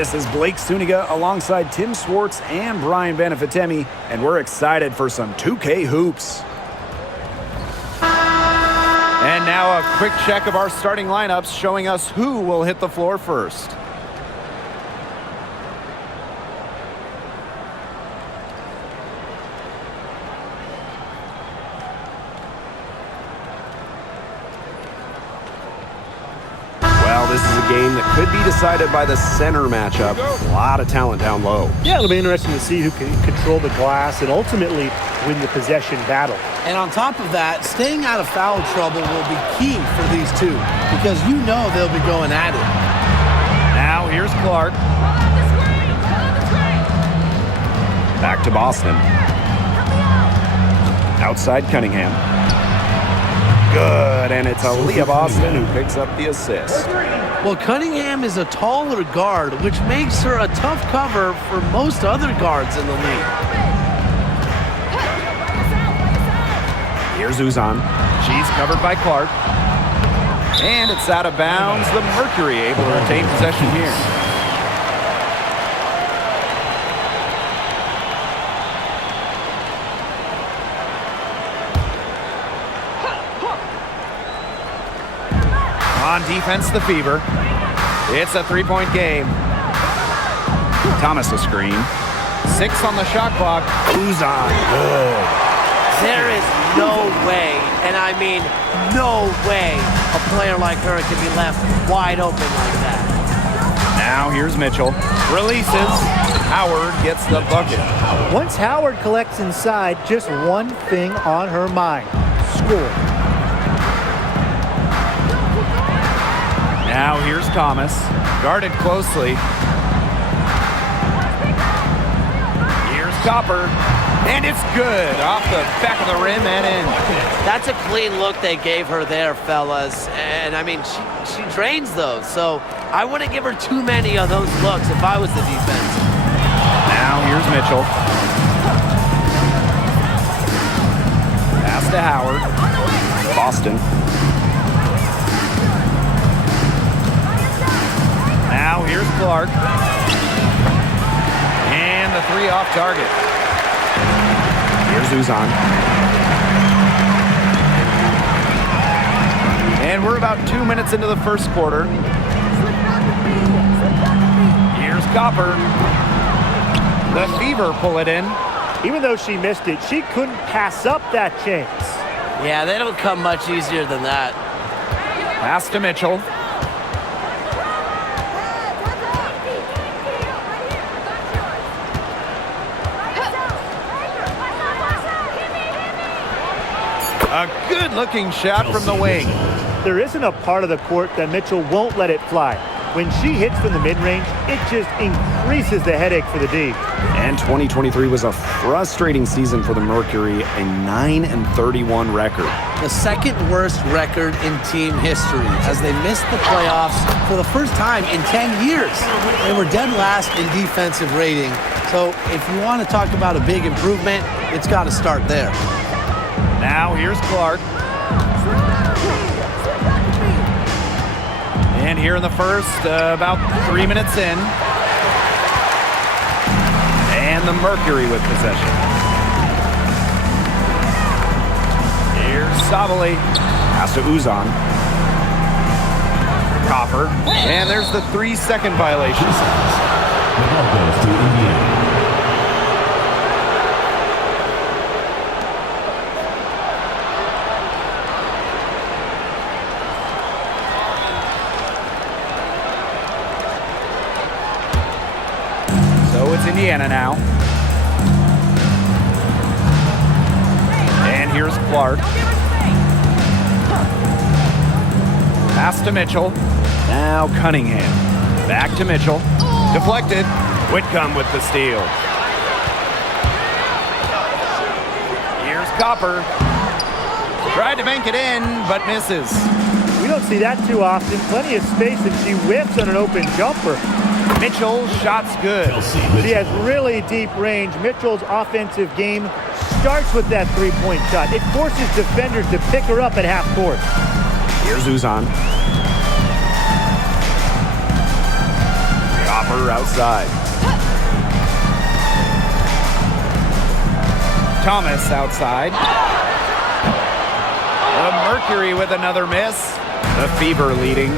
This is Blake Suniga alongside Tim Swartz and Brian Benefitemi, and we're excited for some 2K hoops. And now a quick check of our starting lineups showing us who will hit the floor first. Well, this is a game that could be decided by the center matchup. A lot of talent down low. Yeah, it'll be interesting to see who can control the glass and ultimately win the possession battle. And on top of that, staying out of foul trouble will be key for these two because you know they'll be going at it. Now here's Clark. Back to Boston. Outside Cunningham. Good, and it's Aaliyah Boston who picks up the assist. Well, Cunningham is a taller guard, which makes her a tough cover for most other guards in the league. Here's Uzan. She's covered by Clark. And it's out of bounds. The Mercury able to retain possession here. On defense, the Fever. It's a three-point game. Thomas a screen. 6 on the shot clock. Uzan, good. There is no way, and I mean no way, a player like her can be left wide open like that. Now here's Mitchell. Releases. Howard gets the bucket. Once Howard collects inside, just one thing on her mind: score. Now here's Thomas. Guarded closely. Here's Copper. And it's good. Off the back of the rim and in. That's a clean look they gave her there, fellas. And I mean, she drains those. So I wouldn't give her too many of those looks if I was the defense. Now here's Mitchell. Pass to Howard. Boston. Now here's Clark. And the 3 off target. Here's Uzan. And we're about 2 minutes into the first quarter. Here's Copper. The Fever pull it in. Even though she missed it, she couldn't pass up that chance. Yeah, they don't come much easier than that. Pass to Mitchell. A good-looking shot from the wing. There isn't a part of the court that Mitchell won't let it fly. When she hits from the mid-range, it just increases the headache for the D. And 2023 was a frustrating season for the Mercury, a 9-31 record. The second worst record in team history as they missed the playoffs for the first time in 10 years. They were dead last in defensive rating. So if you want to talk about a big improvement, it's got to start there. Now here's Clark. And here in the first, about 3 minutes in. And the Mercury with possession. Here's Savali. Pass to Uzan. Copper. And there's the 3-second violation. The ball goes to Indiana. Indiana now. And here's Clark. Pass to Mitchell. Now Cunningham. Back to Mitchell. Deflected. Whitcomb with the steal. Here's Copper. Tried to bank it in, but misses. We don't see that too often. Plenty of space, and she whips on an open jumper. Mitchell, shot's good. She has really deep range. Mitchell's offensive game starts with that three-point shot. It forces defenders to pick her up at half court. Here's Uzan. Copper outside. Thomas outside. The Mercury with another miss. The Fever leading.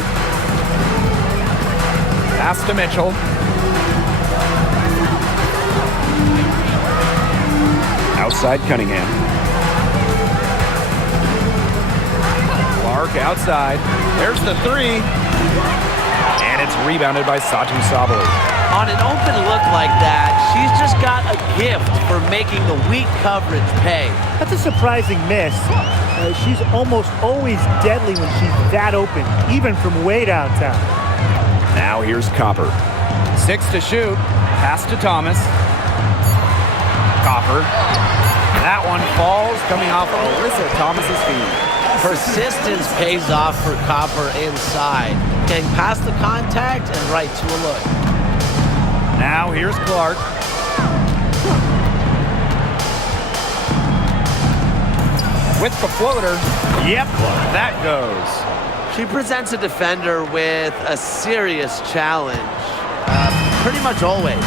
Pass to Mitchell. Outside Cunningham. Clark outside. There's the three. And it's rebounded by Satu Sabali. On an open look like that, she's just got a gift for making the weak coverage pay. That's a surprising miss. She's almost always deadly when she's that open, even from way downtown. Now here's Copper. 6 to shoot. Pass to Thomas. Copper. That one falls, coming off Alyssa Thomas's feet. Persistence pays off for Copper inside. Getting past the contact and right to a look. Now here's Clark. With the floater. Yep, that goes. She presents a defender with a serious challenge. Pretty much always.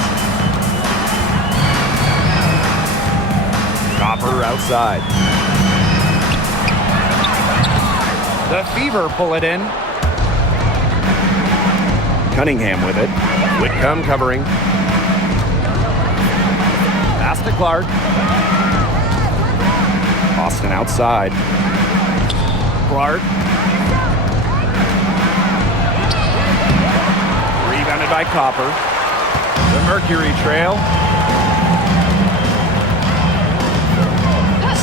Copper outside. The Fever pull it in. Cunningham with it. Whitcomb covering. Pass to Clark. Austin outside. Clark. Rebounded by Copper. The Mercury trail.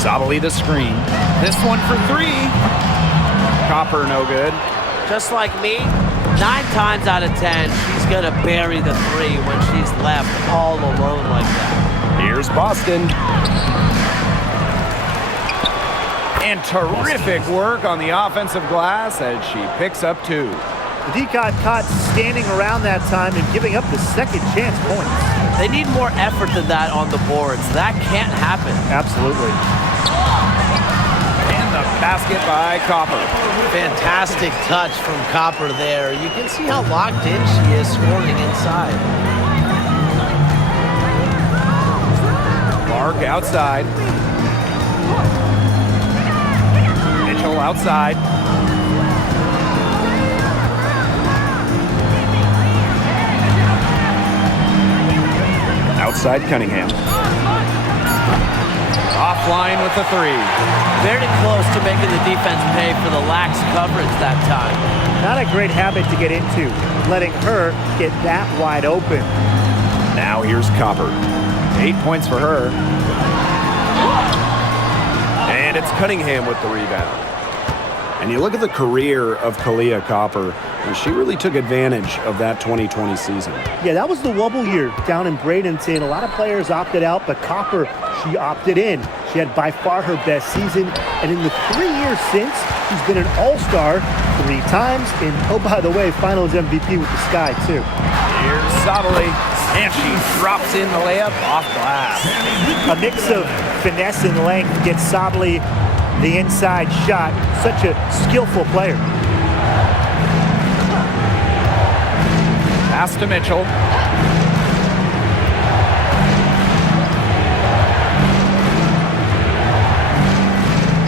Sabali the screen. This one for three. Copper no good. Just like me, 9 times out of 10, she's going to bury the three when she's left all alone like that. Here's Boston. And terrific work on the offensive glass as she picks up 2. The D got caught standing around that time and giving up the second chance points. They need more effort than that on the boards. That can't happen. Absolutely. And the basket by Copper. Fantastic touch from Copper there. You can see how locked in she is scoring inside. Clark outside. Mitchell outside. Outside Cunningham. Offline with the three. Very close to making the defense pay for the lax coverage that time. Not a great habit to get into, letting her get that wide open. Now here's Copper. 8 points for her. And it's Cunningham with the rebound. And you look at the career of Kahleah Copper, and she really took advantage of that 2020 season. Yeah, that was the wobble year down in Bradenton. A lot of players opted out, but Copper, she opted in. She had by far her best season, and in the 3 years since, she's been an all-star 3 times, and oh, by the way, finals MVP with the Sky, too. Here's Sabali, and she drops in the layup off glass. A mix of finesse and length gets Sabali the inside shot. Such a skillful player. Pass to Mitchell.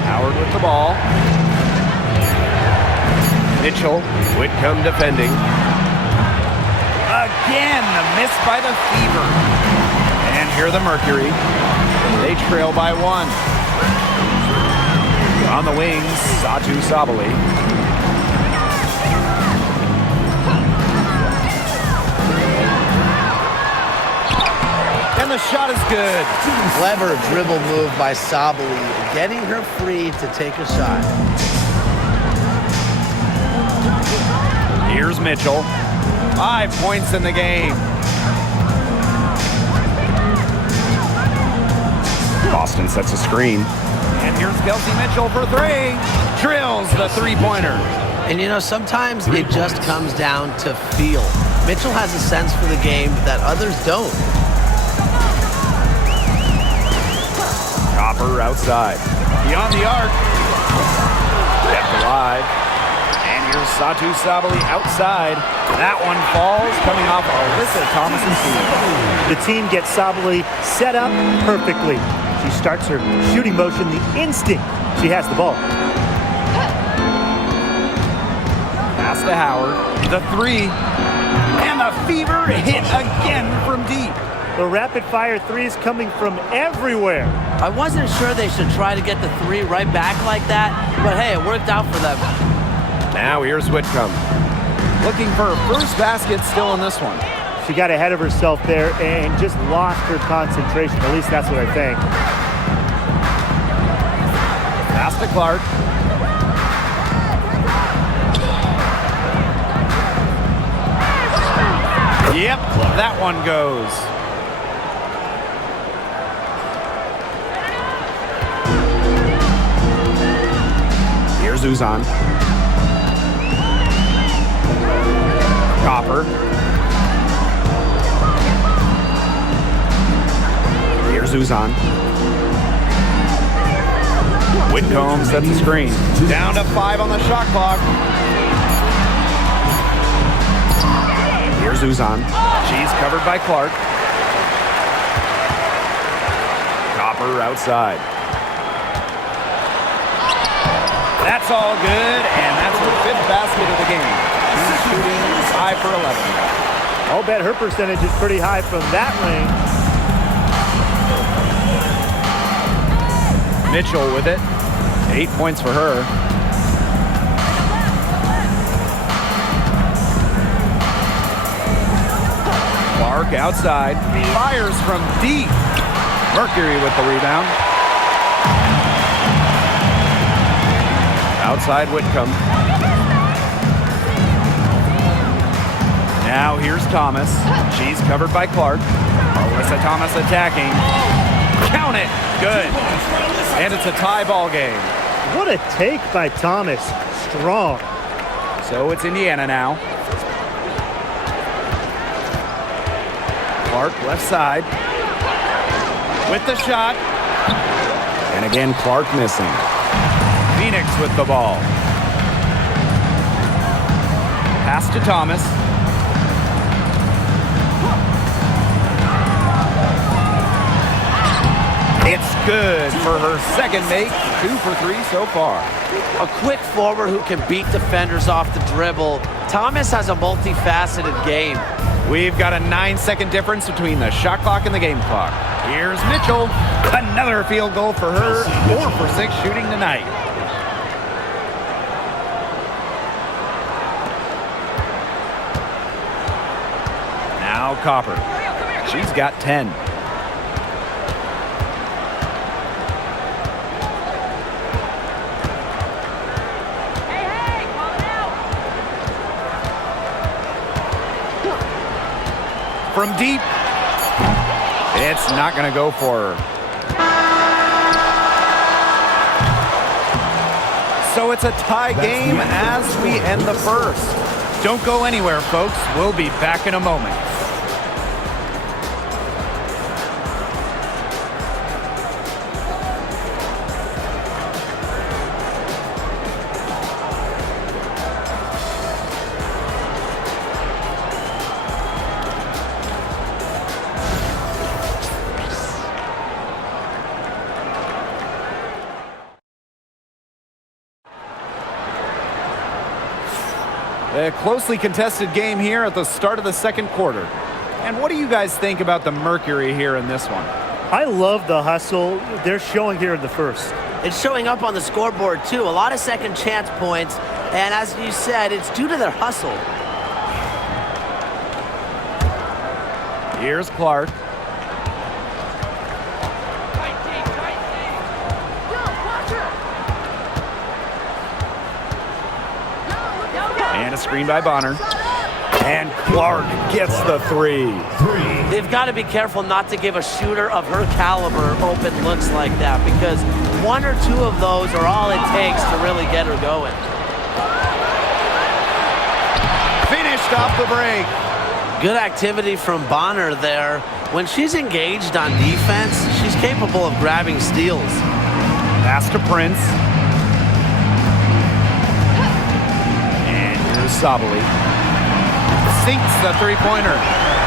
Howard with the ball. Mitchell, Whitcomb defending. Again, the miss by the Fever. And here the Mercury. They trail by 1. On the wings, Satu Sabali. And the shot is good. Clever dribble move by Sabali, getting her free to take a shot. Here's Mitchell. 5 points in the game. Boston sets a screen. And here's Kelsey Mitchell for 3. Drills the three-pointer. And you know, sometimes it just comes down to feel. Mitchell has a sense for the game that others don't. Copper outside. Beyond the arc. Kept alive. And Here's Satu Sabali outside. That one falls, coming off Alyssa Thomas's feet. The team gets Sabali set up perfectly. She starts her shooting motion the instant she has the ball. Pass to Howard. The three. And the fever hit again from deep. The rapid-fire threes coming from everywhere. I wasn't sure they should try to get the three right back like that, but hey, it worked out for them. Now here's Whitcomb. Looking for her first basket still in this one. She got ahead of herself there and just lost her concentration. At least that's what I think. Pass to Clark. Yep, that one goes. Here's Uzan. Copper. Here's Uzan. Whitcomb sets the screen. Down to 5 on the shot clock. Here's Uzan. She's covered by Clark. Copper outside. That's all good, and that's her 5th basket of the game. She's shooting 5 for 11. I'll bet her percentage is pretty high from that range. Mitchell with it. 8 points for her. Clark outside. Fires from deep. Mercury with the rebound. Outside Whitcomb. Now here's Thomas. She's covered by Clark. Alyssa Thomas attacking. Count it. Good. And it's a tie ball game. What a take by Thomas. Strong. So it's Indiana now. Clark left side. With the shot. And again, Clark missing. Phoenix with the ball. Pass to Thomas. It's good for her second make. 2 for 3 so far. A quick forward who can beat defenders off the dribble. Thomas has a multifaceted game. We've got a 9-second difference between the shot clock and the game clock. Here's Mitchell. Another field goal for her. 4 for 6 shooting tonight. Now Copper. She's got 10. From deep. It's not going to go for her. So it's a tie game as we end the first. Don't go anywhere, folks. We'll be back in a moment. A closely contested game here at the start of the second quarter. And what do you guys think about the Mercury here in this one? I love the hustle they're showing here in the first. It's showing up on the scoreboard, too. A lot of second chance points. And as you said, it's due to their hustle. Here's Clark. And a screen by Bonner. And Clark gets the 3. They've got to be careful not to give a shooter of her caliber open looks like that, because 1 or 2 of those are all it takes to really get her going. Finished off the break. Good activity from Bonner there. When she's engaged on defense, she's capable of grabbing steals. Pass to Prince. Sabali. Sinks the three-pointer.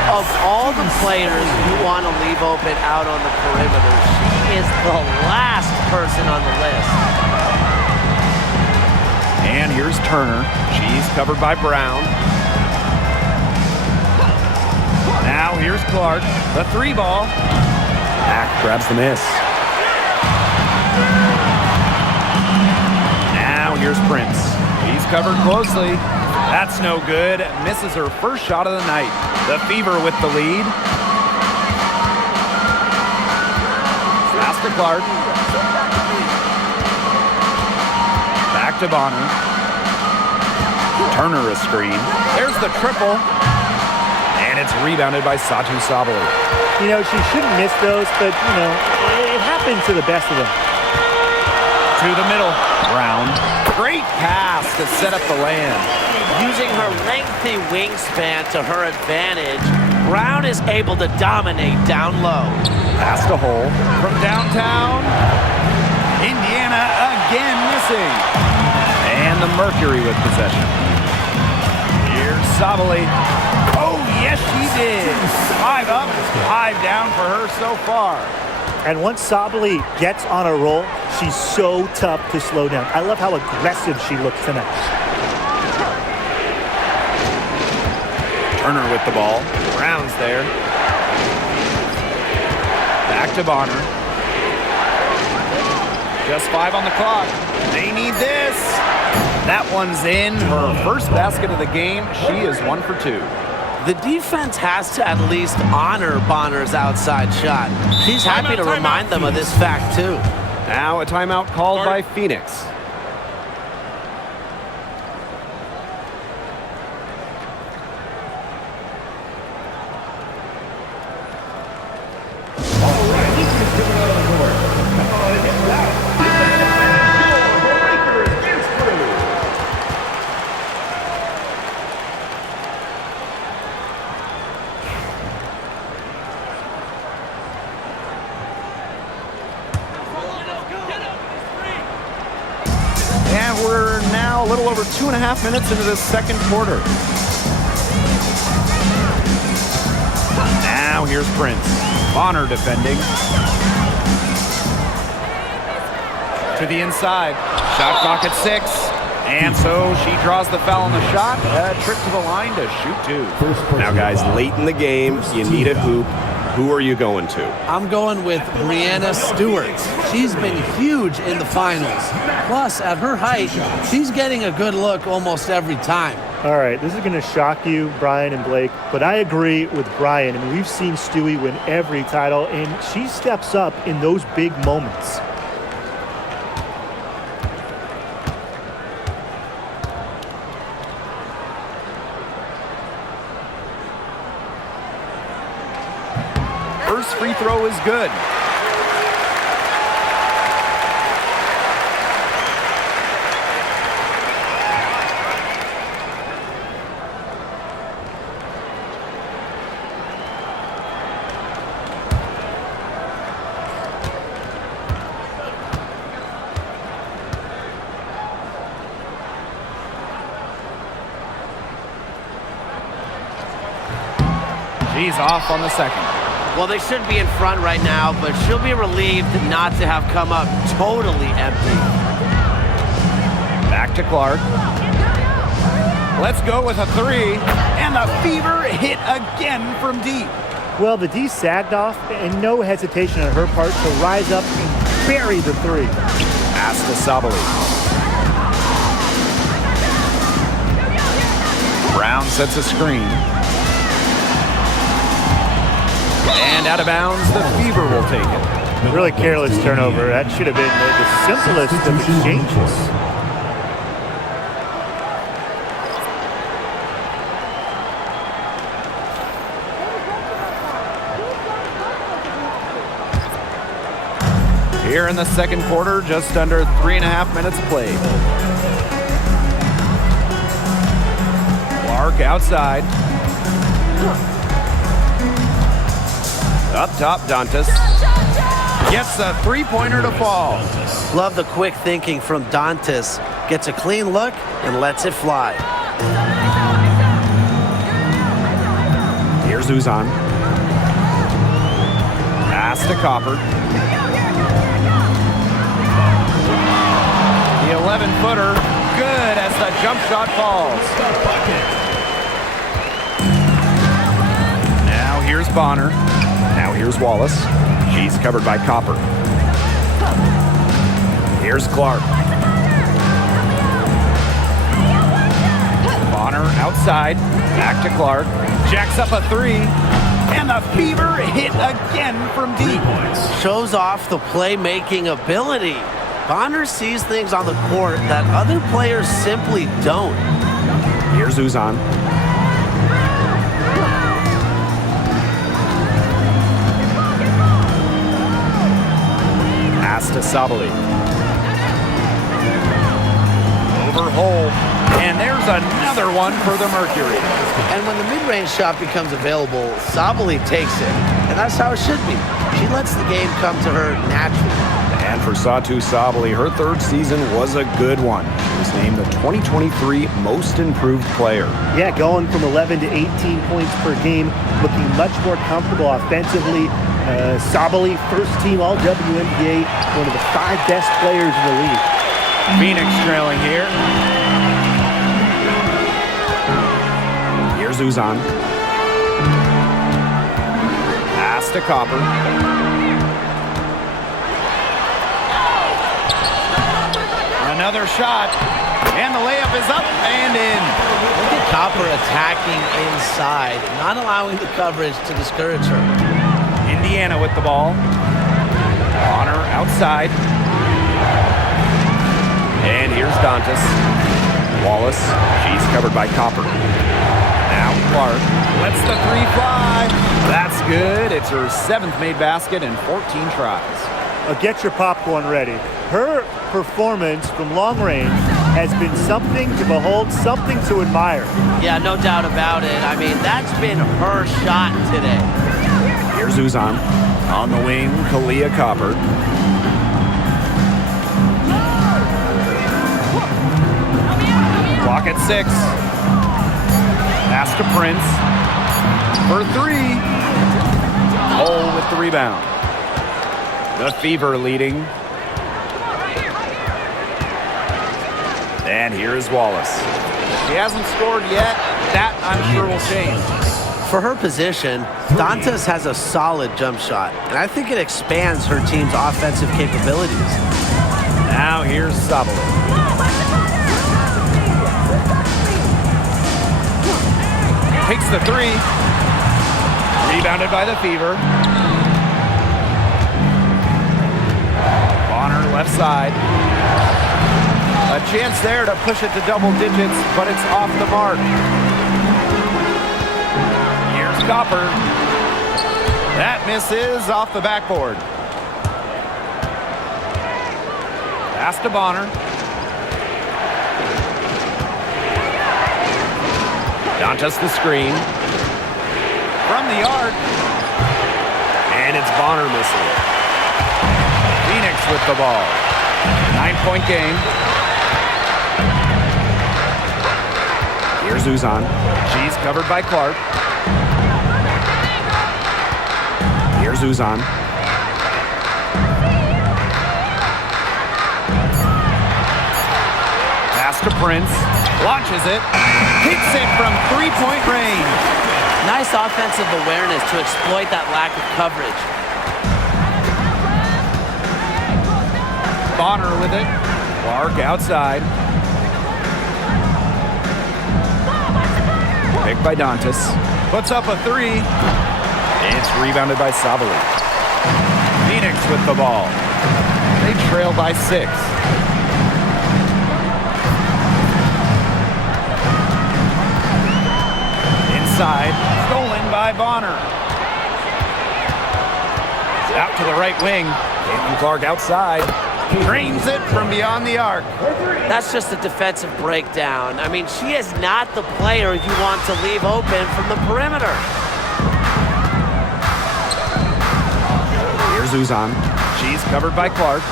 Of all the players you want to leave open out on the perimeter, she is the last person on the list. And here's Turner. She's covered by Brown. Now here's Clark. The three ball. Mack grabs the miss. Now here's Prince. He's covered closely. That's no good. Misses her first shot of the night. The Fever with the lead. Pass to Clark. Back to Bonner. Turner a screen. There's the triple. And it's rebounded by Satu Sabali. You know, she shouldn't miss those, but, you know, it happens to the best of them. To the middle. Brown. Great pass to set up the land. Using her lengthy wingspan to her advantage, Brown is able to dominate down low. Pass to Hole. From downtown. Indiana again missing. And the Mercury with possession. Here's Sabali. Oh, yes, she did. 5 up, 5 down for her so far. And once Sabali gets on a roll, she's so tough to slow down. I love how aggressive she looks tonight. Turner with the ball. Brown's there. Back to Bonner. Just 5 on the clock. They need this. That one's in. Her first basket of the game. She is 1 for 2. The defense has to at least honor Bonner's outside shot. She's happy to remind them of this fact, too. Now a timeout called by Phoenix. And we're now a little over 2.5 minutes into this second quarter. Now here's Prince. Bonner defending. To the inside. Shot clock at 6. And so she draws the foul on the shot. A trip to the line to shoot 2. Now, guys, late in the game, you need a hoop. Who are you going to? I'm going with Breanna Stewart. She's been huge in the finals. Plus, at her height, she's getting a good look almost every time. All right, this is going to shock you, Brian and Blake, but I agree with Brian. I mean, we've seen Stewie win every title, and she steps up in those big moments. First free throw is good. She's off on the second. Well, they should be in front right now, but she'll be relieved not to have come up totally empty. Back to Clark. Let's go with a 3. And the Fever hit again from deep. Well, the D sagged off, and no hesitation on her part to rise up and bury the 3. Pass to Sabali. Brown sets a screen. And out of bounds, the Fever will take it. Really careless turnover. That should have been the simplest of exchanges. Here in the second quarter, just under 3.5 minutes played. Clark outside. Up top, Dantas gets a three-pointer to fall. Love the quick thinking from Dantas. Gets a clean look and lets it fly. Here's Uzan. Pass to Copper. The 11-footer, good as the jump shot falls. Now here's Bonner. Now here's Wallace. She's covered by Copper. Here's Clark. Bonner outside, back to Clark. Jacks up a three, and the Fever hit again from deep. Shows off the playmaking ability. Bonner sees things on the court that other players simply don't. Here's Uzan. Pass to Sabali. Overhaul, and there's another one for the Mercury. And when the mid-range shot becomes available, Sabali takes it. And that's how it should be. She lets the game come to her naturally. And for Satu Sabali, her third season was a good one. She was named the 2023 Most Improved Player. Yeah, going from 11 to 18 points per game, looking much more comfortable offensively. Sabali, first team all WNBA, one of the 5 best players in the league. Phoenix trailing here. Here's Uzan. Pass to Copper. Another shot, and the layup is up and in. Look at Copper attacking inside, not allowing the coverage to discourage her. Indiana with the ball. Bonner outside. And here's Dantas. Wallace, she's covered by Copper. Now Clark lets the three fly. That's good. It's her 7th made basket in 14 tries. Get your popcorn ready. Her performance from long range has been something to behold, something to admire. Yeah, no doubt about it. I mean, that's been her shot today. Here's Uzan. On the wing, Kalia Copper. Clock at 6. Pass to Prince. For 3. Hole with the rebound. The Fever leading. And here is Wallace. She hasn't scored yet. That, I'm sure, will change. For her position, Dantas has a solid jump shot, and I think it expands her team's offensive capabilities. Now here's Sabali. Takes the 3. Rebounded by the Fever. Bonner left side. A chance there to push it to double digits, but it's off the mark. Here's Copper. That misses off the backboard. Pass to Bonner. Dantas the screen. From the arc. And it's Bonner missing. Phoenix with the ball. 9-point game. Here's Uzan. She's covered by Clark. Here's Uzan. Pass to Prince. Launches it. Hits it from 3-point range. Nice offensive awareness to exploit that lack of coverage. Bonner with it. Clark outside. Picked by Dantas. Puts up a 3. It's rebounded by Sabali. Phoenix with the ball. They trail by 6. Inside. Stolen by Bonner. Out to the right wing. Clark outside. Drains it from beyond the arc. That's just a defensive breakdown. I mean, she is not the player you want to leave open from the perimeter. Here's Uzan. She's covered by Clark.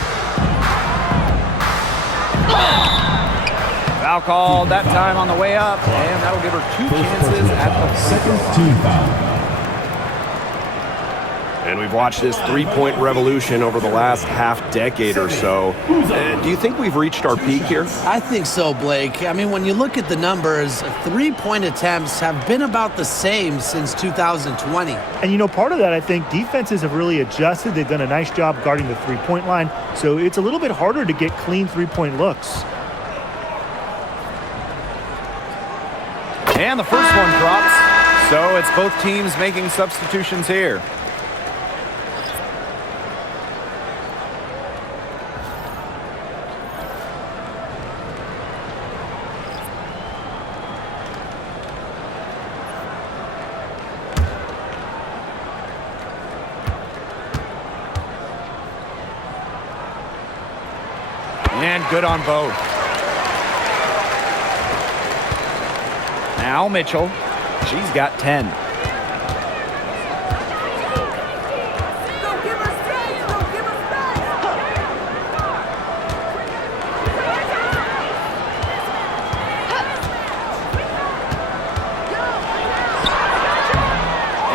Foul called that time on the way up, and that'll give her 2 chances at the free throw line. Second team foul. And we've watched this three-point revolution over the last half-decade or so. Do you think we've reached our peak here? I think so, Blake. I mean, when you look at the numbers, three-point attempts have been about the same since 2020. And, you know, part of that, I think, defenses have really adjusted. They've done a nice job guarding the three-point line, so it's a little bit harder to get clean three-point looks. And the first one drops. So it's both teams making substitutions here. And good on both. Now Mitchell. She's got 10.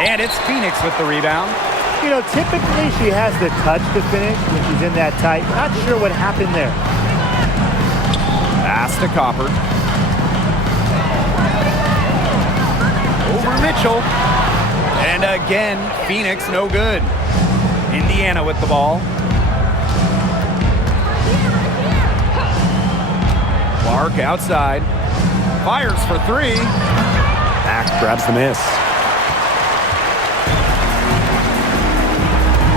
And it's Phoenix with the rebound. You know, typically she has the touch to finish when she's in that tight. Not sure what happened there. Pass to Copper. Over Mitchell. And again, Phoenix no good. Indiana with the ball. Clark outside. Fires for three. Mack grabs the miss.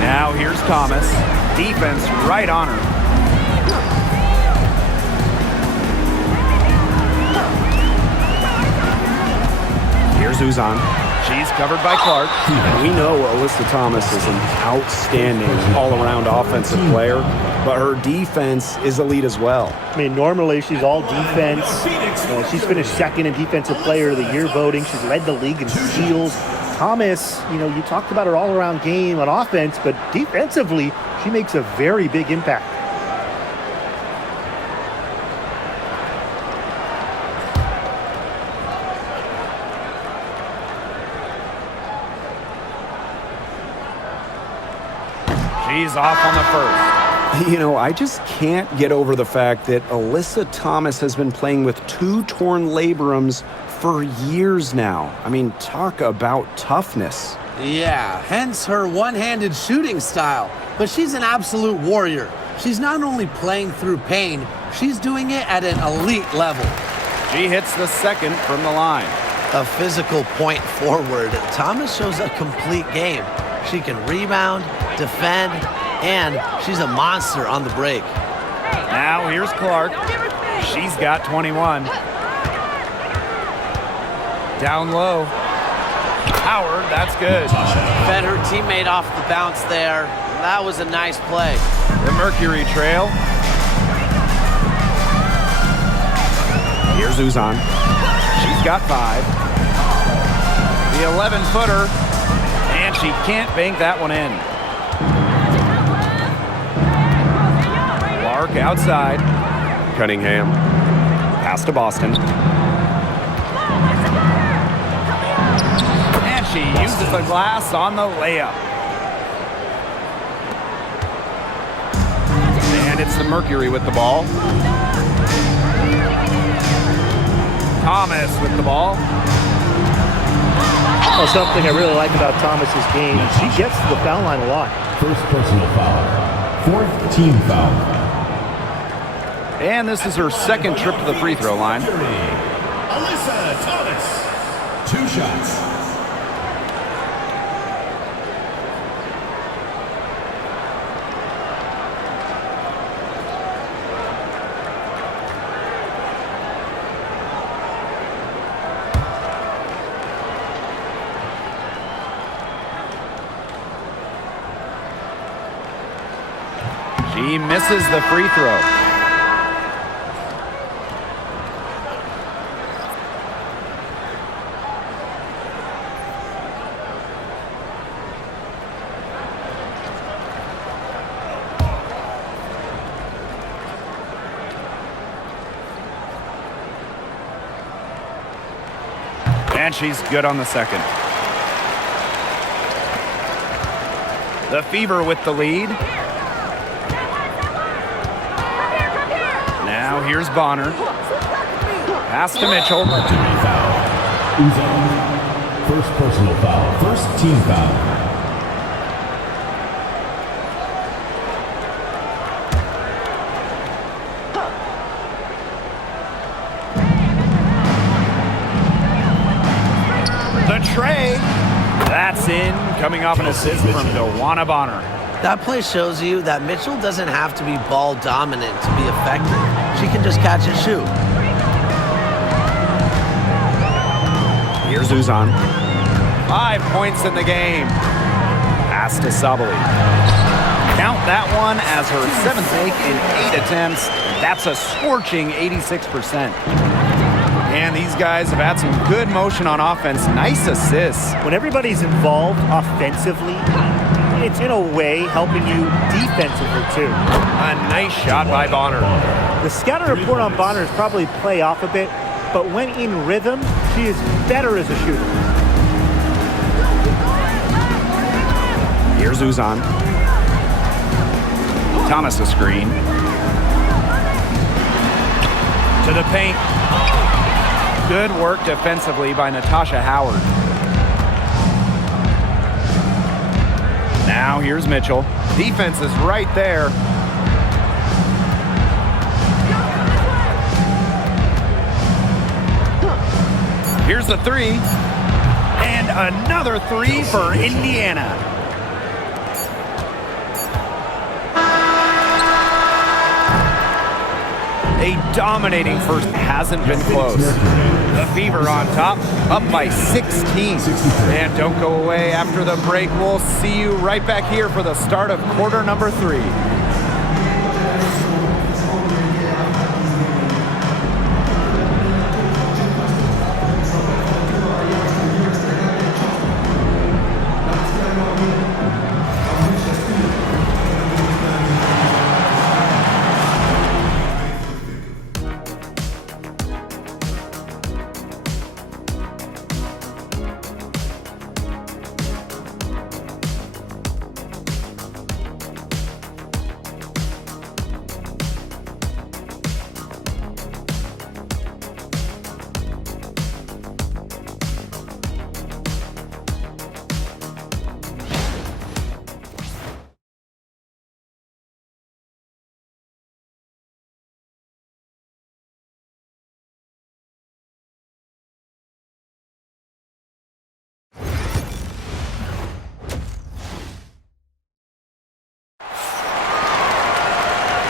Now here's Thomas. Defense right on her. Here's Uzan. She's covered by Clark. We know Alyssa Thomas is an outstanding all-around offensive player, but her defense is elite as well. I mean, normally she's all defense. She's finished second in Defensive Player of the Year voting. She's led the league in steals. Thomas, you know, you talked about her all-around game on offense, but defensively, she makes a very big impact. She's off on the first. You know, I just can't get over the fact that Alyssa Thomas has been playing with two torn labrums for years now. I mean, talk about toughness. Yeah, hence her one-handed shooting style. But she's an absolute warrior. She's not only playing through pain, she's doing it at an elite level. She hits the second from the line. A physical point forward, Thomas shows a complete game. She can rebound, defend, and she's a monster on the break. Now here's Clark. She's got 21. Down low. Howard, that's good. Fed her teammate off the bounce there. That was a nice play. The Mercury trail. Here's Uzan. She's got 5. The 11-footer. And she can't bank that one in. Clark outside. Cunningham. Pass to Boston. And she uses the glass on the layup. And it's the Mercury with the ball. Thomas with the ball. Well, something I really like about Thomas's game, she gets to the foul line a lot. First personal foul. Fourth team foul. And this is her second trip to the free throw line. Alyssa Thomas. 2 shots. She misses the free throw. And she's good on the second. The Fever with the lead. Now here's Bonner. Pass to Mitchell. First personal foul. First team foul. The tray. That's in. Coming off an assist from DeWanna Bonner. That play shows you that Mitchell doesn't have to be ball dominant to be effective. She can just catch and shoot. Here's Uzan. 5 points in the game. Pass to Sabali. Count that one as her 7th make in 8 attempts. That's a scorching 86%. And these guys have had some good motion on offense. Nice assists. When everybody's involved offensively, it's in a way helping you defensively too. A nice shot by Bonner. The scouting report on Bonner is probably play off a bit, but when in rhythm, she is better as a shooter. Here's Uzan. Thomas a screen. To the paint. Good work defensively by Natasha Howard. Now here's Mitchell. Defense is right there. Here's the three. And another three for Indiana. A dominating first, hasn't been close. The Fever on top, up by 16. And don't go away after the break. We'll see you right back here for the start of quarter number 3.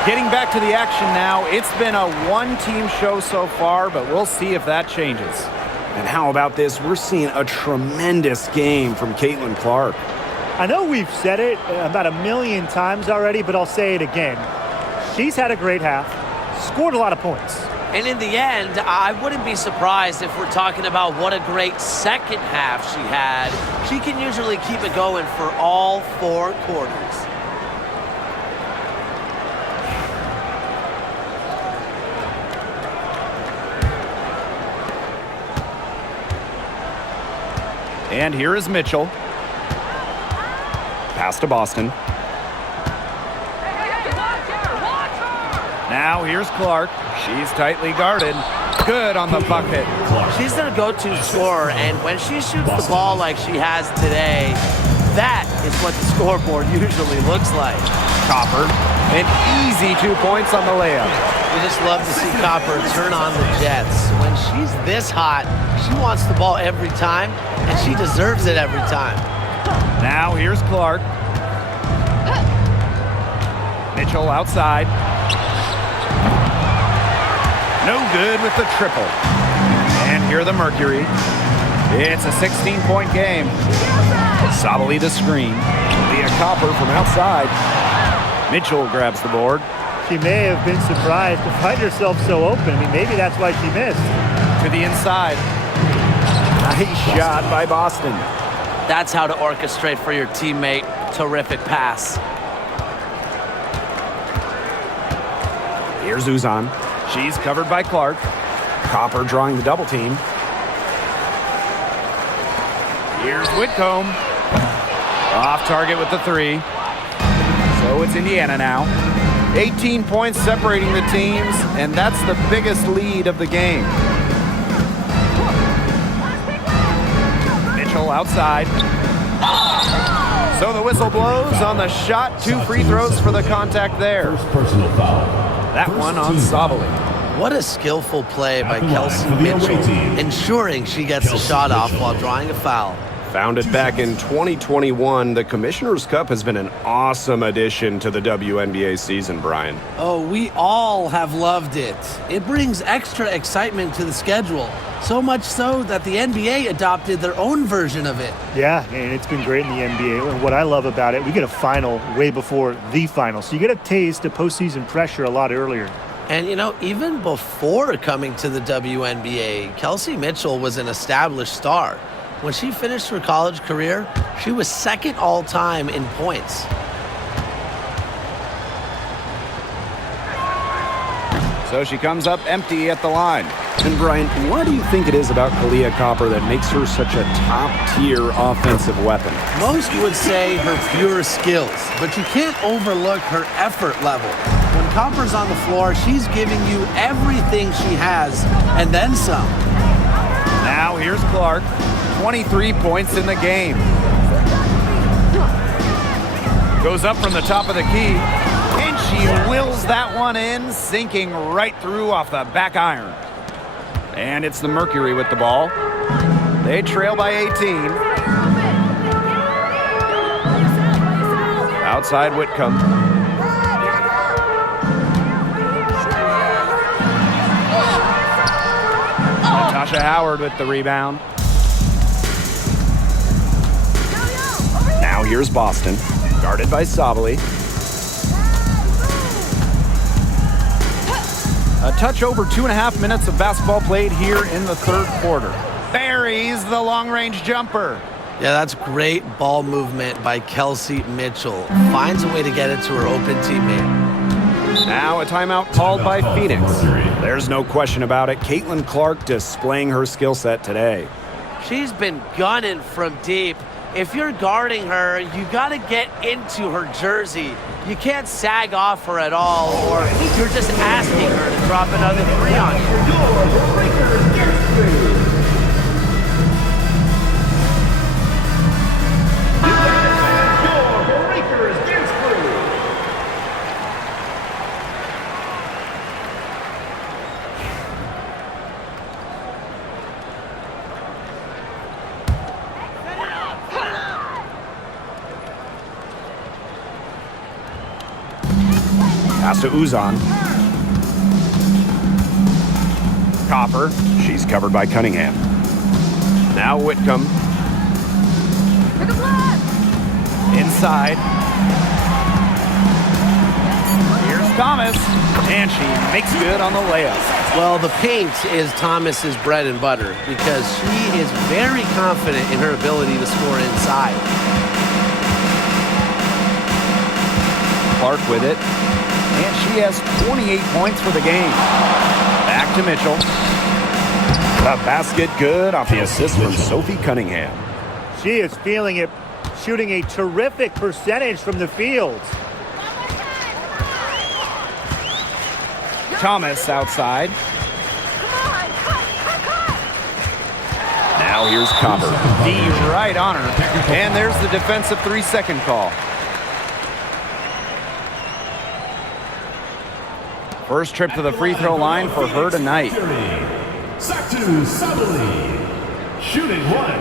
Getting back to the action now. It's been a one-team show so far, but we'll see if that changes. And how about this? We're seeing a tremendous game from Caitlin-Clark. I know we've said it about 1,000,000 times already, but I'll say it again. She's had a great half, scored a lot of points. And in the end, I wouldn't be surprised if we're talking about what a great second half she had. She can usually keep it going for all 4 quarters. And here is Mitchell. Pass to Boston. Now here's Clark. She's tightly guarded. Good on the bucket. She's their go-to scorer, and when she shoots the ball like she has today, that is what the scoreboard usually looks like. Copper. An easy 2 points on the layup. We just love to see Copper turn on the Jets. When she's this hot, she wants the ball every time, and she deserves it every time. Now here's Clark. Mitchell outside. No good with the triple. And here the Mercury. It's a 16-point game. Sabali the screen. Via Copper from outside. Mitchell grabs the board. She may have been surprised to find herself so open. I mean, maybe that's why she missed. To the inside. Nice shot by Boston. That's how to orchestrate for your teammate. Terrific pass. Here's Uzan. She's covered by Clark. Copper drawing the double team. Here's Whitcomb. Off target with the three. So it's Indiana now. 18 points separating the teams, and that's the biggest lead of the game. Mitchell outside. So the whistle blows on the shot. 2 free throws for the contact there. First personal foul. That one on Sabali. What a skillful play by At the line Kelsey for the away Mitchell, team. ensuring she gets the Kelsey shot off Mitchell. while drawing a foul. Founded back in 2021, the Commissioner's Cup has been an awesome addition to the WNBA season, Brian. Oh, we all have loved it. It brings extra excitement to the schedule. So much so that the NBA adopted their own version of it. Yeah, and it's been great in the NBA. And what I love about it, we get a final way before the final. So you get a taste of postseason pressure a lot earlier. And, you know, even before coming to the WNBA, Kelsey Mitchell was an established star. When she finished her college career, she was second all-time in points. So she comes up empty at the line. And Brian, what do you think it is about Kalia Copper that makes her such a top-tier offensive weapon? Most would say her pure skills, but you can't overlook her effort level. When Copper's on the floor, she's giving you everything she has, and then some. Now here's Clark. 23 points in the game. Goes up from the top of the key, and she wills that one in, sinking right through off the back iron. And it's the Mercury with the ball. They trail by 18. Outside Whitcomb. Natasha Howard with the rebound. Now here's Boston, guarded by Sabali. A touch over 2.5 minutes of basketball played here in the third quarter. Buries the long-range jumper. Yeah, that's great ball movement by Kelsey Mitchell. Finds a way to get it to her open teammate. Now a timeout called by Timeout Phoenix. for Mercury. There's no question about it. Caitlin displaying her skill set today. She's been gunning from deep. If you're guarding her, you got to get into her jersey. You can't sag off her at all, or you're just asking her to drop another 3 on you. Pass to Uzan. Copper. She's covered by Cunningham. Now Whitcomb. Inside. Here's Thomas. And she makes good on the layup. Well, the paint is Thomas's bread and butter because she is very confident in her ability to score inside. Clark with it. And she has 28 points for the game. Back to Mitchell. The basket good off the assist from Sophie Cunningham. She is feeling it, shooting a terrific percentage from the field. Thomas outside. Now here's Copper. D right on her. And there's the defensive 3-second call. First trip to the free throw line for her tonight. Satu Sabali, shooting 1.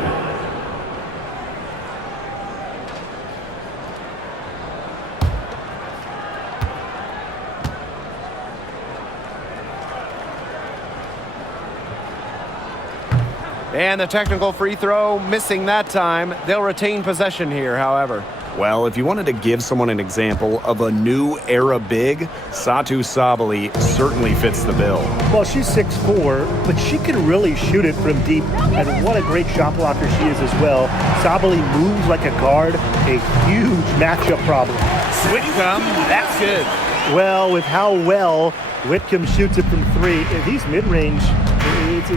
And the technical free throw, missing that time. They'll retain possession here, however. Well, if you wanted to give someone an example of a new era big, Satu Sabali certainly fits the bill. Well, she's 6'4", but she can really shoot it from deep, and what a great shot blocker she is as well. Sabali moves like a guard, a huge matchup problem. Whitcomb, that's good. Well, with how well Whitcomb shoots it from 3, these mid-range,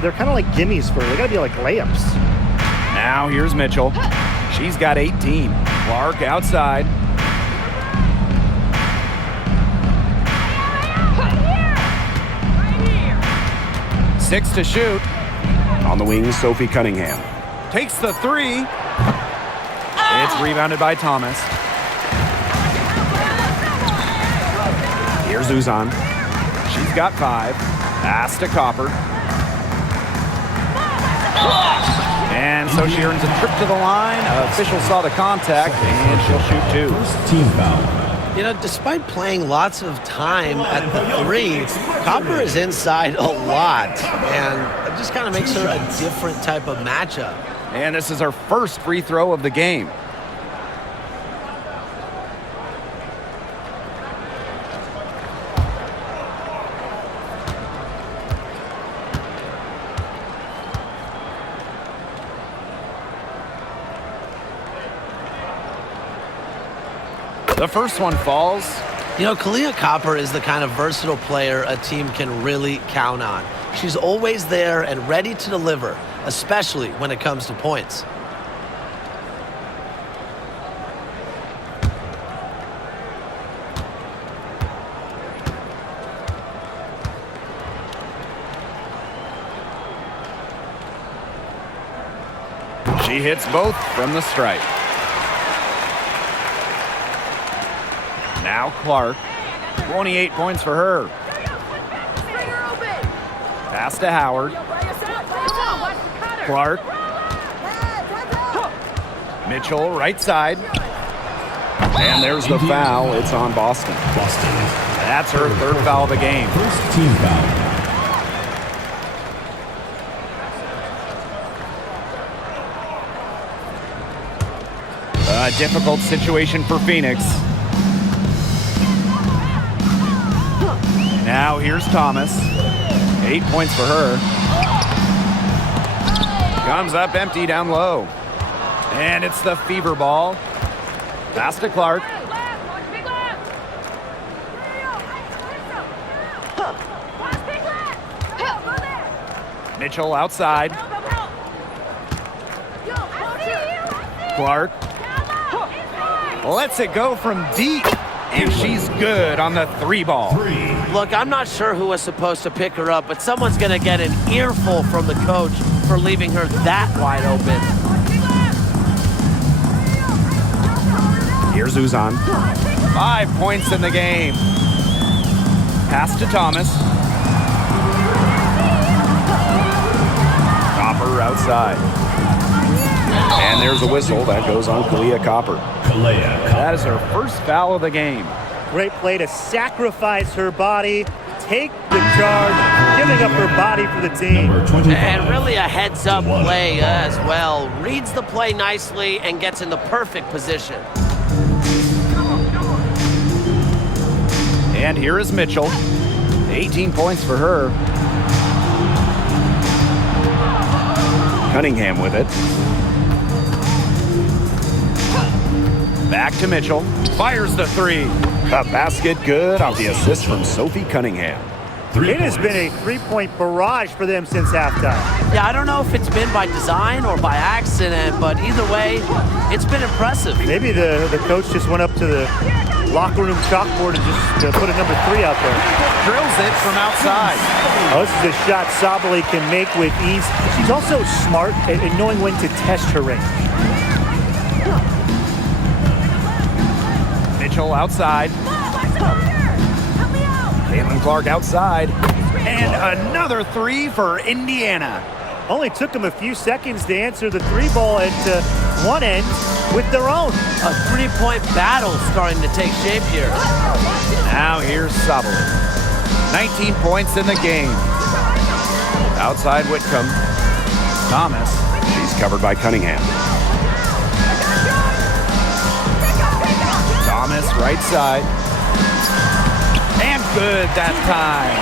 they're kind of like gimmies for her. They got to be like layups. Now here's Mitchell. She's got 18. Clark outside. 6 to shoot. On the wing, Sophie Cunningham. Takes the 3. It's rebounded by Thomas. Here's Uzan. She's got 5. Pass to Copper. And so she earns a trip to the line. Official saw the contact, and she'll shoot 2. First team foul. You know, despite playing lots of time at the 3, Copper is inside a lot. And it just kind of makes her a different type of matchup. And this is her first free throw of the game. The first one falls. You know, Kahleah Copper is the kind of versatile player a team can really count on. She's always there and ready to deliver, especially when it comes to points. She hits both from the stripe. Now Clark. 28 points for her. Pass to Howard. Clark. Mitchell, right side. And there's the foul. It's on Boston. That's her third foul of the game. First team foul. A difficult situation for Phoenix. Now here's Thomas. 8 points for her. Comes up empty down low. And it's the fever ball. Pass to Clark. Mitchell outside. Clark lets it go from deep. And she's good on the 3 ball. Look, I'm not sure who was supposed to pick her up, but someone's going to get an earful from the coach for leaving her that wide open. Here's Uzan. 5 points in the game. Pass to Thomas. Copper outside. And there's a whistle. That goes on Kahleah Copper. That is her first foul of the game. Great play to sacrifice her body, take the charge, giving up her body for the team. Number 25. And really a heads-up play as well. Reads the play nicely and gets in the perfect position. And here is Mitchell. 18 points for her. Cunningham with it. Back to Mitchell. Fires the 3. A basket good off the assist from Sophie Cunningham. It has been a three-point barrage for them since halftime. Yeah, I don't know if it's been by design or by accident, but either way, it's been impressive. Maybe the coach just went up to the locker room chalkboard and just put a number 3 out there. Drills it from outside. Oh, this is a shot Sabali can make with ease. She's also smart at knowing when to test her range. Mitchell outside. CaitlinClark outside. And another 3 for Indiana. Only took them a few seconds to answer the 3 ball at one end with their own. A 3-point battle starting to take shape here. Now here's Sabali. 19 points in the game. Outside Whitcomb. Thomas. She's covered by Cunningham. Thomas right side. And good that time.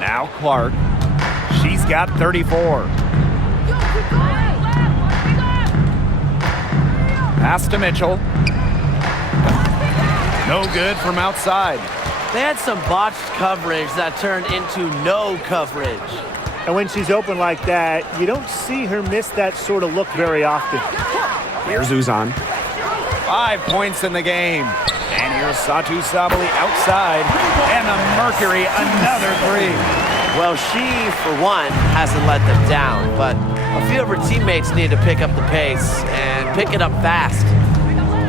Now Clark. She's got 34. Pass to Mitchell. No good from outside. They had some botched coverage that turned into no coverage. And when she's open like that, you don't see her miss that sort of look very often. Here's Uzan. 5 points in the game. And here's Satu Sabali outside. And the Mercury, another three. Well, she, for one, hasn't let them down, but a few of her teammates need to pick up the pace and pick it up fast.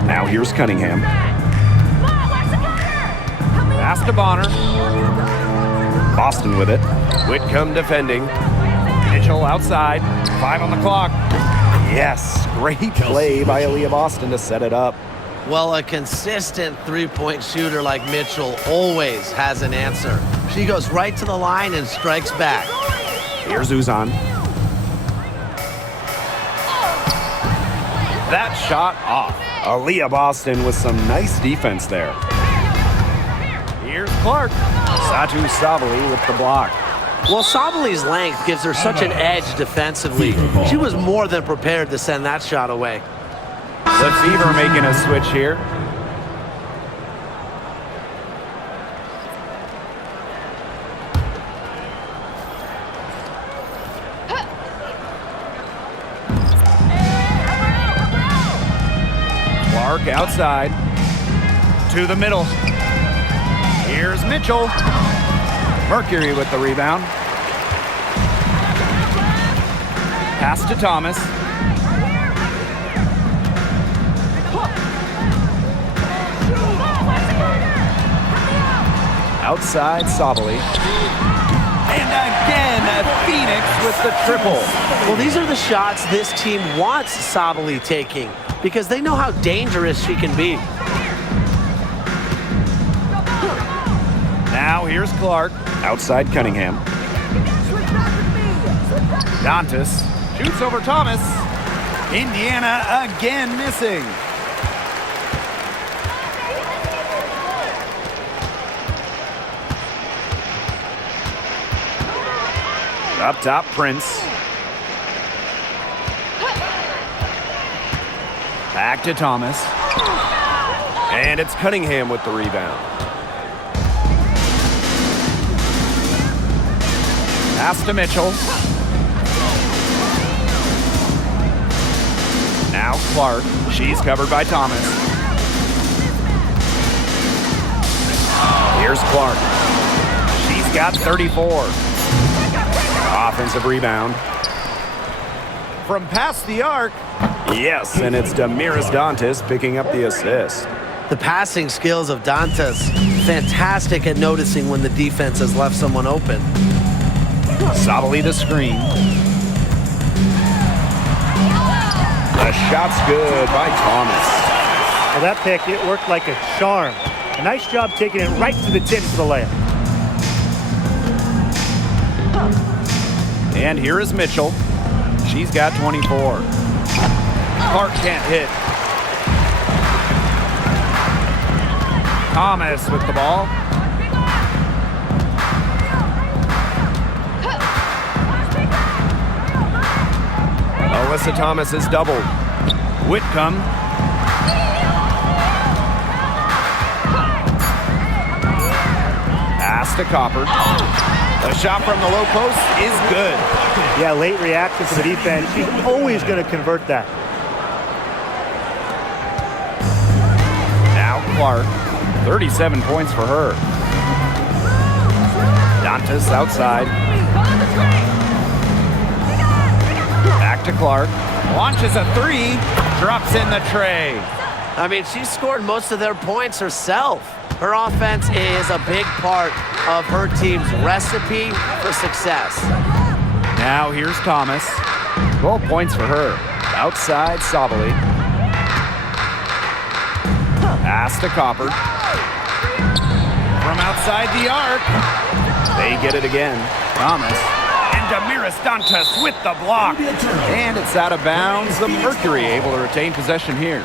Now here's Cunningham. Pass to Bonner. Boston with it. Whitcomb defending. Mitchell outside. 5 on the clock. Yes, great play by Aaliyah Boston to set it up. Well, a consistent three-point shooter like Mitchell always has an answer. She goes right to the line and strikes back. Here's Uzan. That shot off. Aaliyah Boston with some nice defense there. Here's Clark. Satu Sabali with the block. Well, Sabali's length gives her such an edge defensively. She was more than prepared to send that shot away. The Fever making a switch here. Clark outside. To the middle. Here's Mitchell. Mercury with the rebound. Pass to Thomas. Outside Sabali. And again, Phoenix with the triple. Well, these are the shots this team wants Sabali taking because they know how dangerous she can be. Now here's Clark. Outside Cunningham. Dantas shoots over Thomas. Indiana again missing. Up top, Prince. Back to Thomas. And it's Cunningham with the rebound. Pass to Mitchell. Now Clark. She's covered by Thomas. Here's Clark. She's got 34. Offensive rebound. From past the arc. Yes, and it's Damiris Dantas picking up the assist. The passing skills of Dantas, fantastic at noticing when the defense has left someone open. Sabali the screen. The shot's good by Thomas. Well, that pick, it worked like a charm. A nice job taking it right to the tin for the layup. And here is Mitchell. She's got 24. Clark can't hit. Thomas with the ball. Alyssa Thomas is doubled. Whitcomb. Pass to Copper. A shot from the low post is good. Yeah, late reaction to the defense. She's always going to convert that. Now Clark. 37 points for her. Dantas outside. Back to Clark. Launches a three. Drops in the tray. I mean, she scored most of their points herself. Her offense is a big part of her team's recipe for success. Now here's Thomas. 12 points for her. Outside Sabali. Pass to Copper. From outside the arc. They get it again. Thomas. And Damiris Dantas with the block. And it's out of bounds. The Mercury able to retain possession here.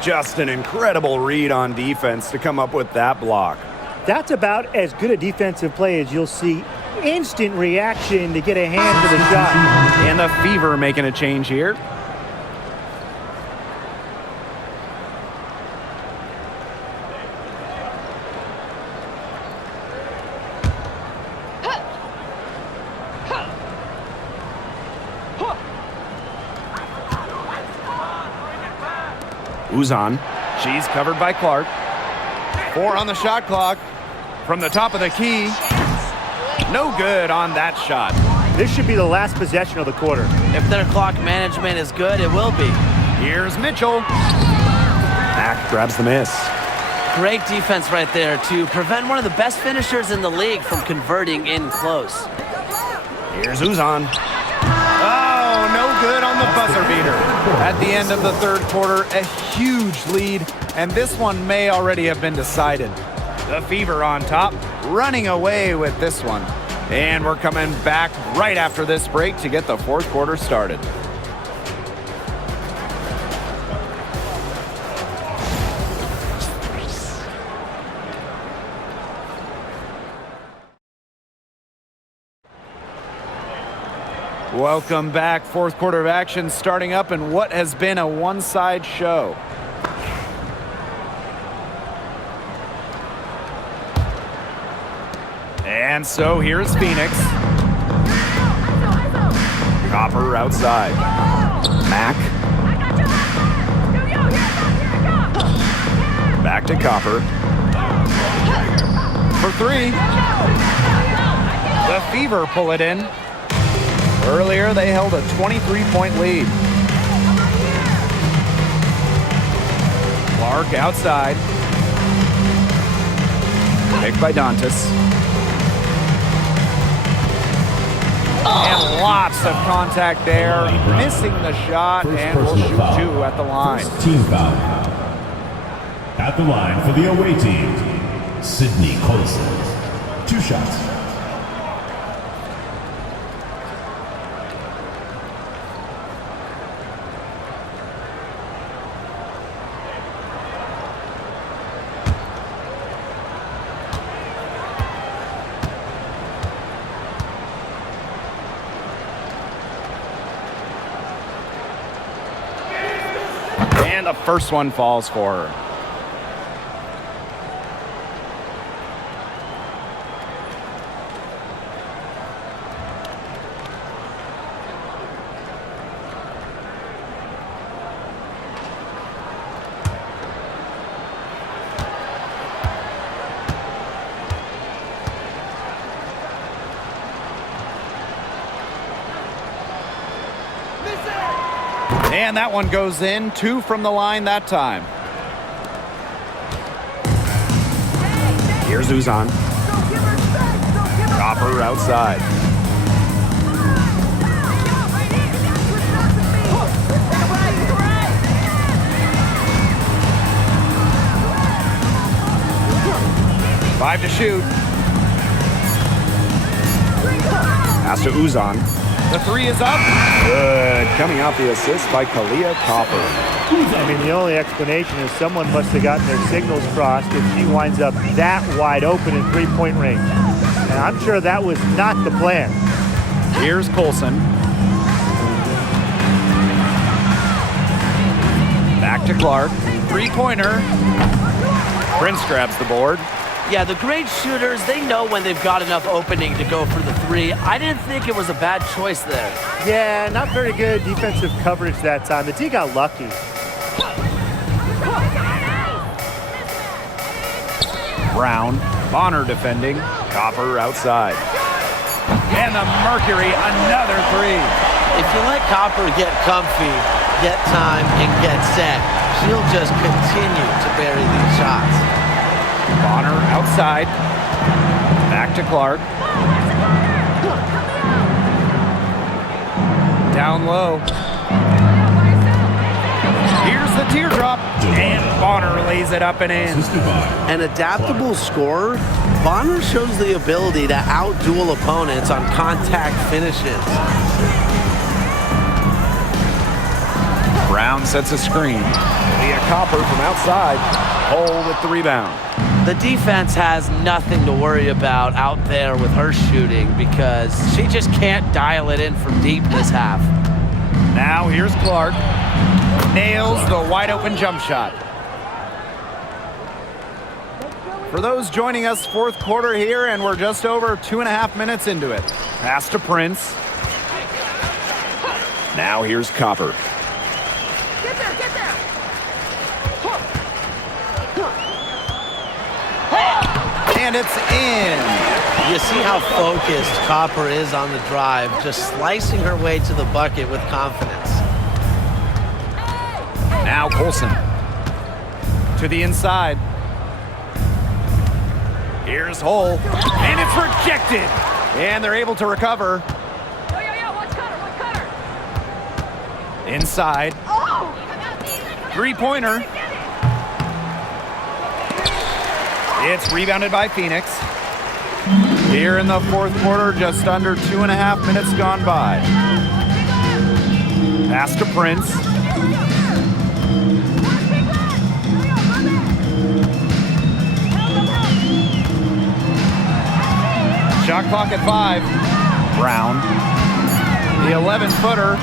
Just an incredible read on defense to come up with that block. That's about as good a defensive play as you'll see. Instant reaction to get a hand for the shot. And the Fever making a change here. Uzan. She's covered by Clark. 4 on the shot clock. From the top of the key. No good on that shot. This should be the last possession of the quarter. If their clock management is good, it will be. Here's Mitchell. Mack grabs the miss. Great defense right there to prevent one of the best finishers in the league from converting in close. Here's Uzan. Oh, no good on the buzzer beater. At the end of the third quarter, a huge lead, and this one may already have been decided. The Fever on top, running away with this one. And we're coming back right after this break to get the fourth quarter started. Welcome back. Fourth quarter of action starting up in what has been a one-side show. And so here's Phoenix. Copper outside. Mack. Back to Copper. For 3. The Fever pull it in. Earlier, they held a 23-point lead. Clark outside. Picked by Dantas. And lots of contact there. Missing the shot, and will shoot 2 at the line. First team foul. At the line for the away team, Sidney Colson. 2 shots. And the first one falls for her. And that one goes in. 2 from the line that time. Here's Uzan. Copper outside. Five to shoot. Pass to Uzan. The 3 is up. Good. Coming out the assist by Kalia Copper. I mean, the only explanation is someone must have gotten their signals crossed if she winds up that wide open in three-point range. And I'm sure that was not the plan. Here's Colson. Back to Clark. 3-pointer. Prince grabs the board. Yeah, the great shooters, they know when they've got enough opening to go for the 3. I didn't think it was a bad choice there. Yeah, not very good defensive coverage that time. The D got lucky. Brown. Bonner defending. Copper outside. And the Mercury, another 3. If you let Copper get comfy, get time, and get set, she'll just continue to bury these shots. Bonner outside. Back to Clark. Down low. Here's the teardrop. And Bonner lays it up and in. An adaptable scorer, Bonner shows the ability to outduel opponents on contact finishes. Brown sets a screen. Kalia Copper from outside. Hole with the rebound. The defense has nothing to worry about out there with her shooting because she just can't dial it in from deep this half. Now here's Clark. Nails the wide open jump shot. For those joining us, fourth quarter here, and we're just over 2.5 minutes into it. Pass to Prince. Now here's Copper. And it's in. You see how focused Copper is on the drive, just slicing her way to the bucket with confidence. Now Colson to the inside. Here's Hull, and it's rejected. And they're able to recover. Inside. Three-pointer. It's rebounded by Phoenix. Here in the fourth quarter, just under 2.5 minutes gone by. Pass to Prince. Shot clock at 5. Brown. The 11-footer.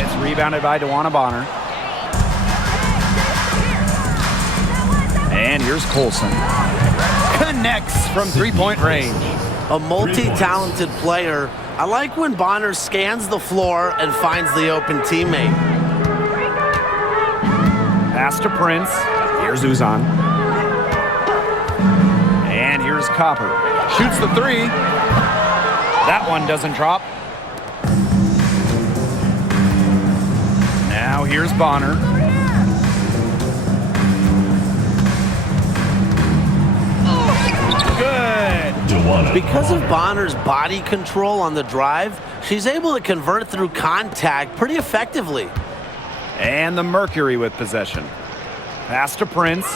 It's rebounded by DeWanna Bonner. And here's Colson. Connects from three-point range. A multi-talented player. I like when Bonner scans the floor and finds the open teammate. Pass to Prince. Here's Uzan. And here's Copper. Shoots the three. That one doesn't drop. Now here's Bonner. Good. Because of Bonner's body control on the drive, she's able to convert through contact pretty effectively. And the Mercury with possession. Pass to Prince.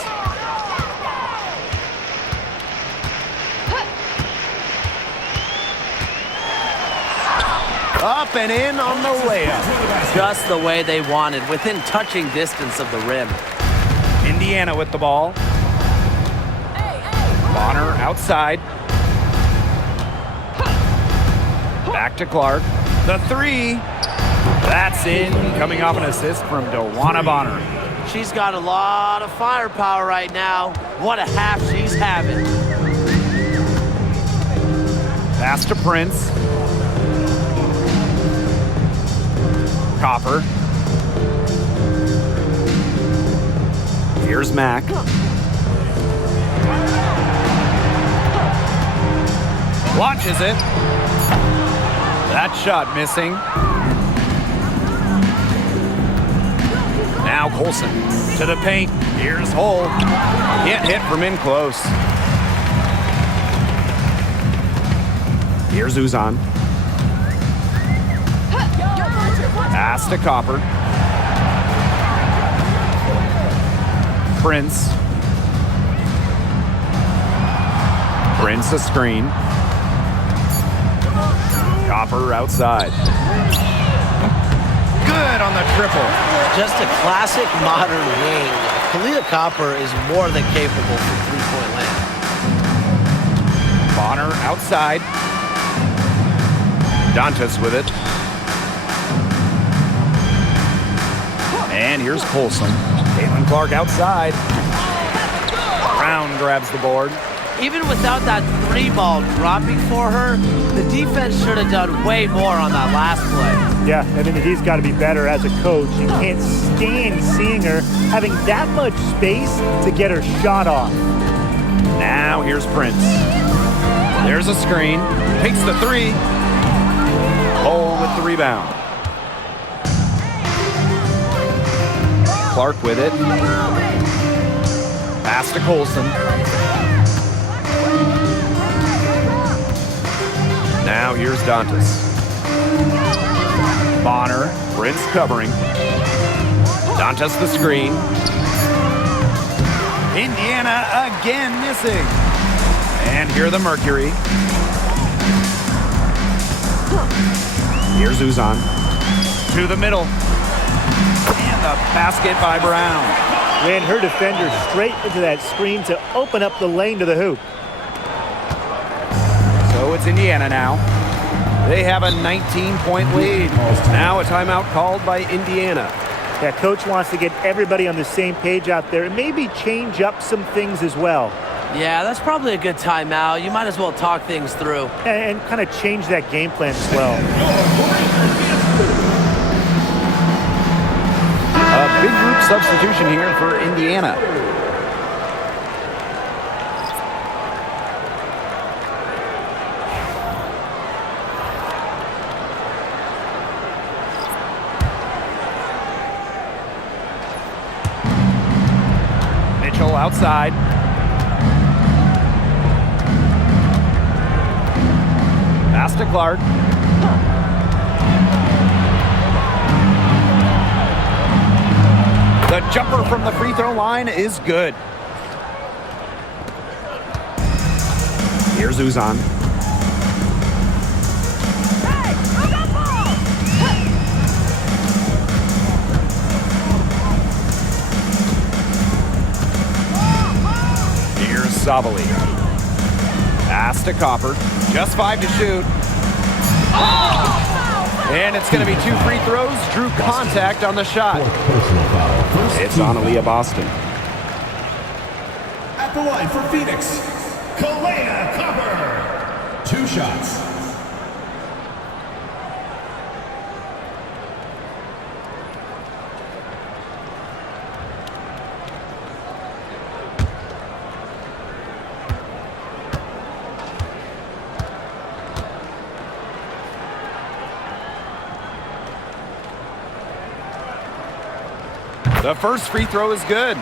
Up and in on the layup. Just the way they wanted, within touching distance of the rim. Indiana with the ball. Bonner outside. Back to Clark. The three. That's in. Coming off an assist from DeWanna Bonner. She's got a lot of firepower right now. What a half she's having. Pass to Prince. Copper. Here's Mack. Launches it. That shot missing. Now Colson to the paint. Here's Hull. Can't hit from in close. Here's Uzan. Pass to Copper. Prince. Prince a screen. Copper outside. Good on the triple. Just a classic modern wing. Kahleah Copper is more than capable from three-point land. Bonner outside. Dantas with it. And here's Colson. CaitlinClark outside. Brown grabs the board. Even without that three ball dropping for her, the defense should have done way more on that last play. Yeah, I mean, he's got to be better as a coach. You can't stand seeing her having that much space to get her shot off. Now here's Prince. There's a screen. Takes the three. Hull with the rebound. Clark with it. Pass to Colson. Now here's Dantas. Bonner, Prince covering. Dantas the screen. Indiana again missing. And here the Mercury. Here's Uzan. To the middle. And the basket by Brown. Ran her defender straight into that screen to open up the lane to the hoop. So it's Indiana now. They have a 19-point lead. Now a timeout called by Indiana. Yeah, coach wants to get everybody on the same page out there and maybe change up some things as well. Yeah, that's probably a good timeout. You might as well talk things through. And kind of change that game plan as well. A big group substitution here for Indiana. outside. Pass to Clark. The jumper from the free throw line is good. Here's Uzan. Here's Sabali. Pass to Copper. Just 5 to shoot. And it's going to be 2 free throws. Drew contact on the shot. It's on Aaliyah Boston. At the line for Phoenix, Copper. 2 shots. The first free throw is good.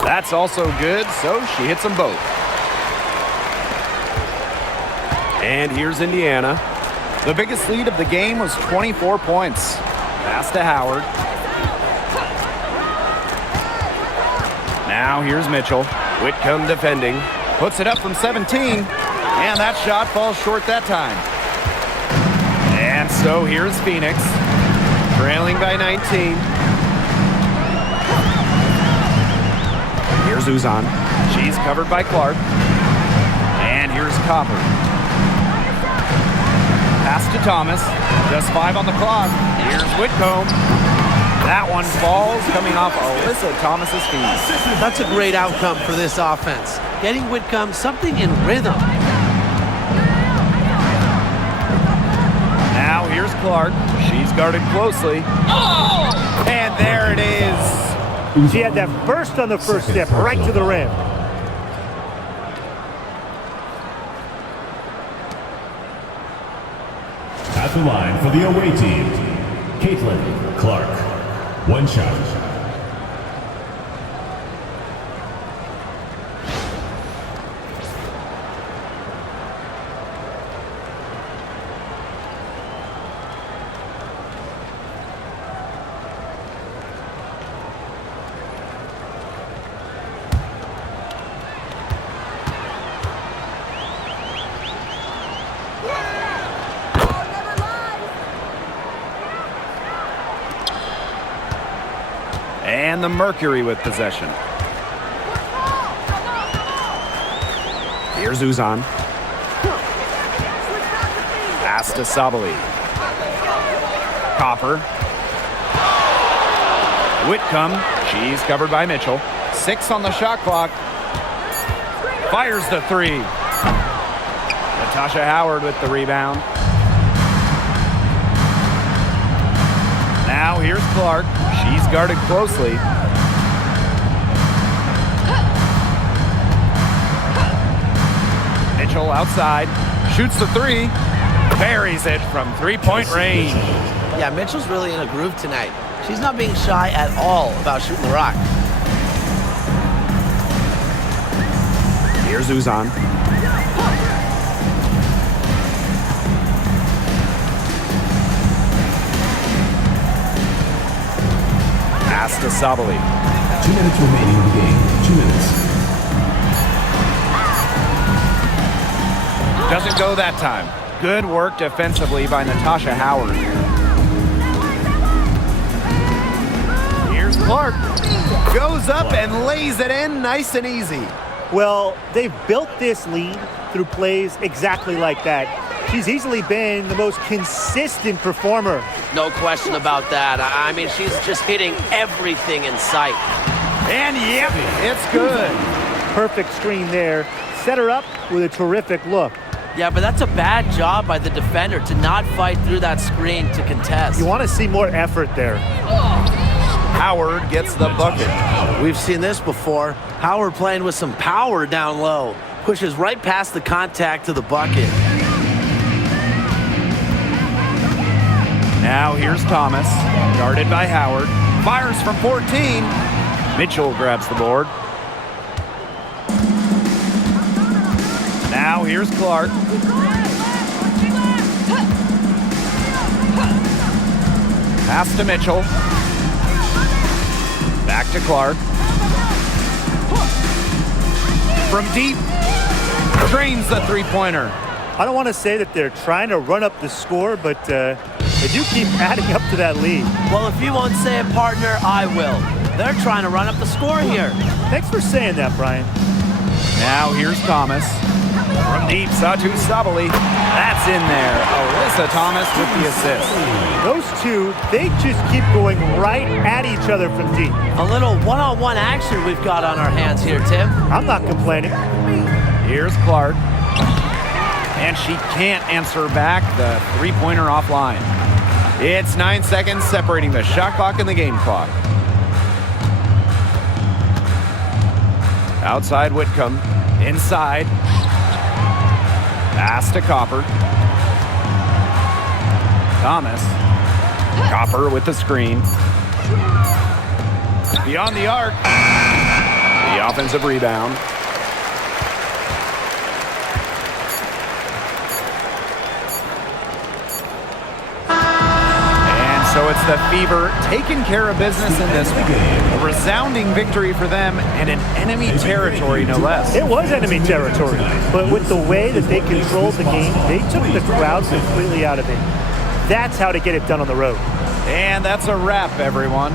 That's also good, so she hits them both. And here's Indiana. The biggest lead of the game was 24 points. Pass to Howard. Now here's Mitchell. Whitcomb defending. Puts it up from 17. And that shot falls short that time. And so here's Phoenix. Trailing by 19. Here's Uzan. She's covered by Clark. And here's Copper. Pass to Thomas. Just 5 on the clock. Here's Whitcomb. That one falls, coming off Alyssa Thomas's feet. That's a great outcome for this offense. Getting Whitcomb something in rhythm. Now here's Clark. She's guarded closely. And there it is. She had that burst on the first step, right to the rim. At the line for the away team, Clark. 1 shot. And the Mercury with possession. Here's Uzan. Pass to Sabali. Copper. Whitcomb. She's covered by Mitchell. 6 on the shot clock. Fires the 3. Natasha Howard with the rebound. Now here's Clark. She's guarded closely. Mitchell outside. Shoots the 3. Buries it from 3-point range. Yeah, Mitchell's really in a groove tonight. She's not being shy at all about shooting the rock. Here's Uzan. Pass to Sabali. 2 minutes remaining in the game. 2 minutes. Doesn't go that time. Good work defensively by Natasha Howard. Here's Clark. Goes up and lays it in nice and easy. Well, they've built this lead through plays exactly like that. She's easily been the most consistent performer. No question about that. I mean, she's just hitting everything in sight. And yep, it's good. Perfect screen there. Set her up with a terrific look. Yeah, but that's a bad job by the defender to not fight through that screen to contest. You want to see more effort there. Howard gets the bucket. We've seen this before. Howard playing with some power down low. Pushes right past the contact to the bucket. Now here's Thomas, guarded by Howard. Fires from 14. Mitchell grabs the board. Now here's Clark. Pass to Mitchell. Back to Clark. From deep. Drains the three-pointer. I don't want to say that they're trying to run up the score, but they do keep adding up to that lead. Well, if you won't say it, partner, I will. They're trying to run up the score here. Thanks for saying that, Brian. Now here's Thomas. From deep, Satu Sabali. That's in there. Alyssa Thomas with the assist. Those two, they just keep going right at each other from deep. A little one-on-one action we've got on our hands here, Tim. I'm not complaining. Here's Clark. And she can't answer back the three-pointer offline. It's 9 seconds separating the shot clock and the game clock. Outside Whitcomb. Inside. Pass to Copper. Thomas. Copper with the screen. Beyond the arc. The offensive rebound. So it's the Fever taking care of business in this one. A resounding victory for them and in enemy territory, no less. It was enemy territory, but with the way that they controlled the game, they took the crowd completely out of it. That's how to get it done on the road. And that's a wrap, everyone.